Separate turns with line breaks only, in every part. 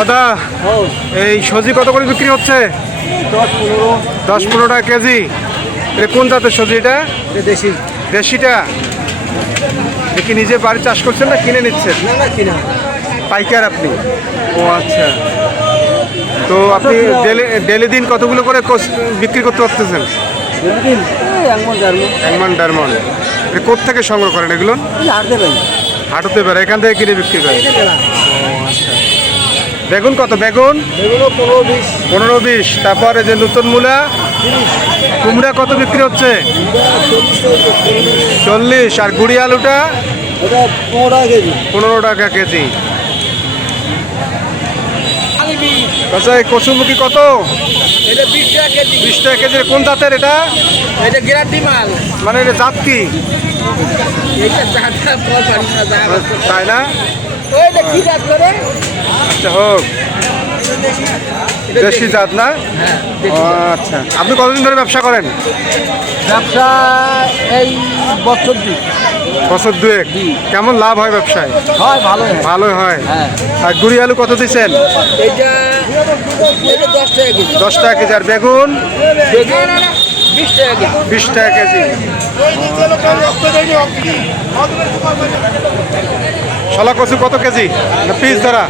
দাদা এই সবজি কত করে বিক্রি হচ্ছে?
দশ পনেরো।
টাকা কেজি। এটা কোন জাতের সবজি এটা?
দেশি।
দেশিটা? কি নিজে বাড়ি চাষ করছেন না কিনে নিচ্ছেন?
না না কিনা।
পাইকার আপনি? ও আচ্ছা। তো আপনি ডেলি দিন কতগুলো করে বিক্রি করতে পারতেছেন? মন মন এটা কোথেকে সংগ্রহ করেন এগুলো?
পারি
পারে এখান থেকে কিনে বিক্রি করেন। বেগুন কত? বেগুন?
পনেরো বিশ।
তারপরে যে নতুন মূলা? কুমড়া কত বিক্রি হচ্ছে? চল্লিশ। আর গুড়ি আলুটা?
পনেরো টাকা কেজি।
আচ্ছা এই কচুমুখী কত?
এটা বিশ টাকা কেজি।
বিশ টাকা কেজি। কোন জাতের এটা?
এটা
মানে এটা জাত কি? তাই না? আচ্ছা হোক। দেশি জাত না? আচ্ছা। আপনি কতদিন ধরে ব্যবসা করেন?
ব্যবসা এই বছর দিক
বছর দুয়েক? কেমন লাভ হয় ব্যবসায়?
হয় ভালো
ভালোই হয়।
হ্যাঁ।
আর গুড়ি আলু কত দিচ্ছেন?
এটা এটা দশ টাকা কেজি।
দশ টাকা কেজি। আর বেগুন?
বেগুন বিশ টাকা কেজি।
শলা কচু কত কেজি? পিস ধরা।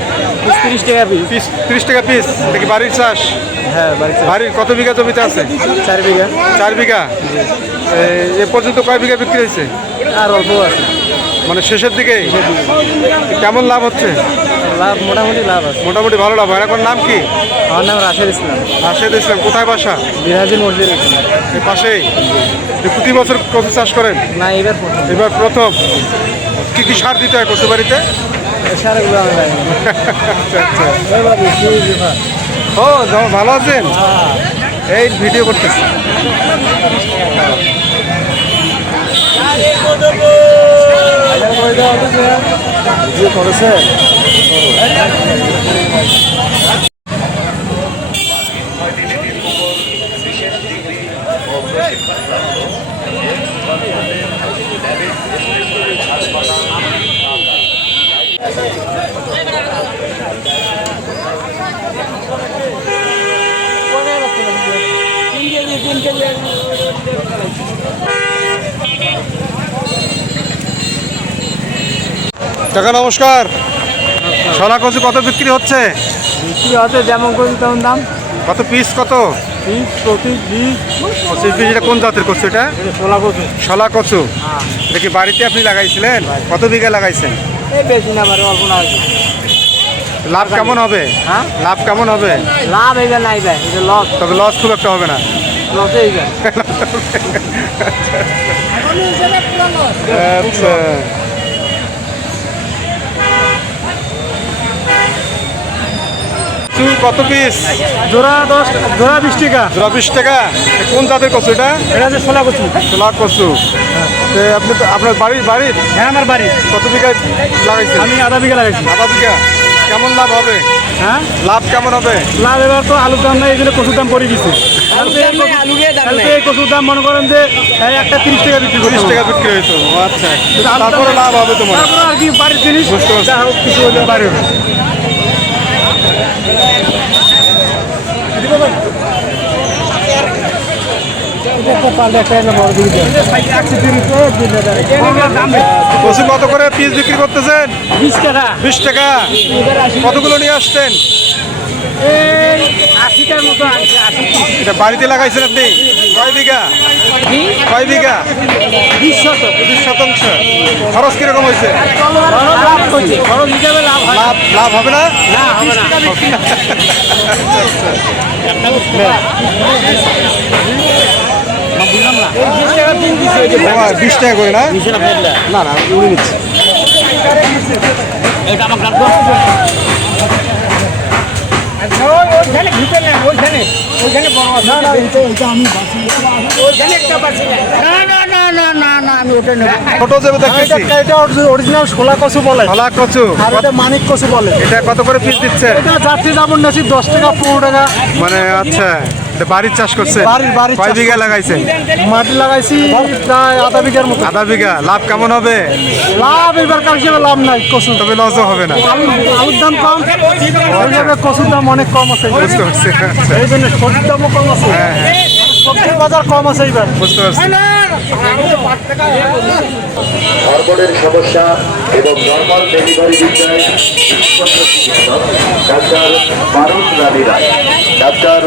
তিরিশ টাকা পিস
তিরিশ টাকা পিস এটা কি বাড়ির চাষ?
হ্যাঁ
বাড়ির কত বিঘা জমিতে আছে?
চার বিঘা।
চার বিঘা? এ পর্যন্ত কয় বিঘা বিক্রি হয়েছে?
আর অল্প আছে।
মানে শেষের দিকে। কেমন লাভ হচ্ছে?
লাভ মোটামুটি লাভ আছে।
মোটামুটি ভালো লাভ হয়। এখন নাম কি?
আমার নাম রাশেদ ইসলাম।
রাশেদ ইসলাম কোথায় বাসা?
বিরাজির মসজিদ
এই পাশেই? প্রতি বছর কচু চাষ করেন?
না এবার প্রথম।
এবার প্রথম। কি কি সার দিতে হয় কচু বাড়িতে?
সারগুলো।
আচ্ছা আচ্ছা। ও ভালো আছেন? এই ভিডিও করতেছি।
ভিডিও করেছে
কাকা নমস্কার সলা কচু কত বিক্রি হচ্ছে?
বিক্রি হচ্ছে যেমন করি তেমন দাম।
কত পিস কত?
পিস প্রতি পিস
পঁচিশ পিস এটা কোন জাতের কচু এটা?
এটা ষোলা কচু।
শলা কচু। এটা কি বাড়িতে আপনি লাগাইছিলেন? কত বিঘা লাগাইছেন?
এই বেশি না পারে অল্প না
লাভ কেমন হবে?
হ্যাঁ?
লাভ কেমন হবে?
লাভ এইবার নাই ভাই এটা লস
তবে লস খুব একটা হবে না।
লসে এইবার
আচ্ছা। কচু কত পিস
জোড়া দশ জোড়া বিশ টাকা।
জোড়া বিশ টাকা। কোন জাতের কচু এটা?
এটা হচ্ছে ষোলা কচু।
শোলা কচু। তে আপনি আপনার বাড়ির বাড়ির?
হ্যাঁ আমার বাড়ি
কত বিঘা লাগাইছেন?
আমি আধা বিঘা লাগাইছি।
আধা বিঘা। কেমন লাভ হবে?
হ্যাঁ?
লাভ কেমন হবে?
লাভ এবার তো আলুর দাম নাই এই জন্য কচুর দাম পড়ে গেছে তাহলে কচুর দাম মনে করেন যে একটা তিরিশ টাকা বিক্রি
তিরিশ টাকা বিক্রি হয়েছে। আচ্ছা। তারপরে লাভ হবে তোমার।
আর কি বাড়ির জিনিস? কিছু হলে বাড়ি হবে।
কচু কত করে পিস বিক্রি করতেছেন?
বিশ টাকা।
বিশ টাকা। কতগুলো নিয়ে আসছেন?
এই আশিটার মতো আছে আশি
এটা বাড়িতে লাগাইছেন আপনি? কয় বিঘা? কয় বিঘা?
বিশ শতক
শতাংশ খরচ কীরকম হয়েছে?
লাভ লাভ
হবে না?
না হবে না বিশ টাকা
করে না?
না
না না উড়ে নিচ্ছে।
এটা আমার এটা
ছোট দেখতেছি
অরিজিনাল কচু বলে
কলা কচু
আর এটা মানিক কচু বলে
এটা কত করে পিস
এটা যাত্রী দশ টাকা পনেরো টাকা
মানে আচ্ছা বাড়ির চাষ করছে
বাড়ির- বাড়ির
কয় বিঘা লাগাইছে
মাটি লাগাইছি প্রায় আধা বিঘার মতো।
আধা বিঘা। লাভ কেমন হবে?
লাভ এবার কার হিসেবে লাভ নাই কচু
তবে লসও হবে না।
আলু আলুর দাম কম ওই কসুর দাম অনেক কম আছে।
বুঝতে পারছি।
এই জন্য সবজির দামও কম আছে।
হ্যাঁ।
সবজির বাজার কম আছে এইবার।
বুঝতে পারছি।
হরমোনের সমস্যা এবং নর্মাল ডেলিভারি বিষয়ে doctor Barun Rani Roy. Doctor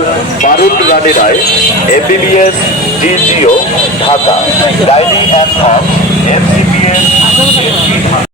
Barun Rani Roy, MBBS, DGO, Dhaka. Dining and of MCPS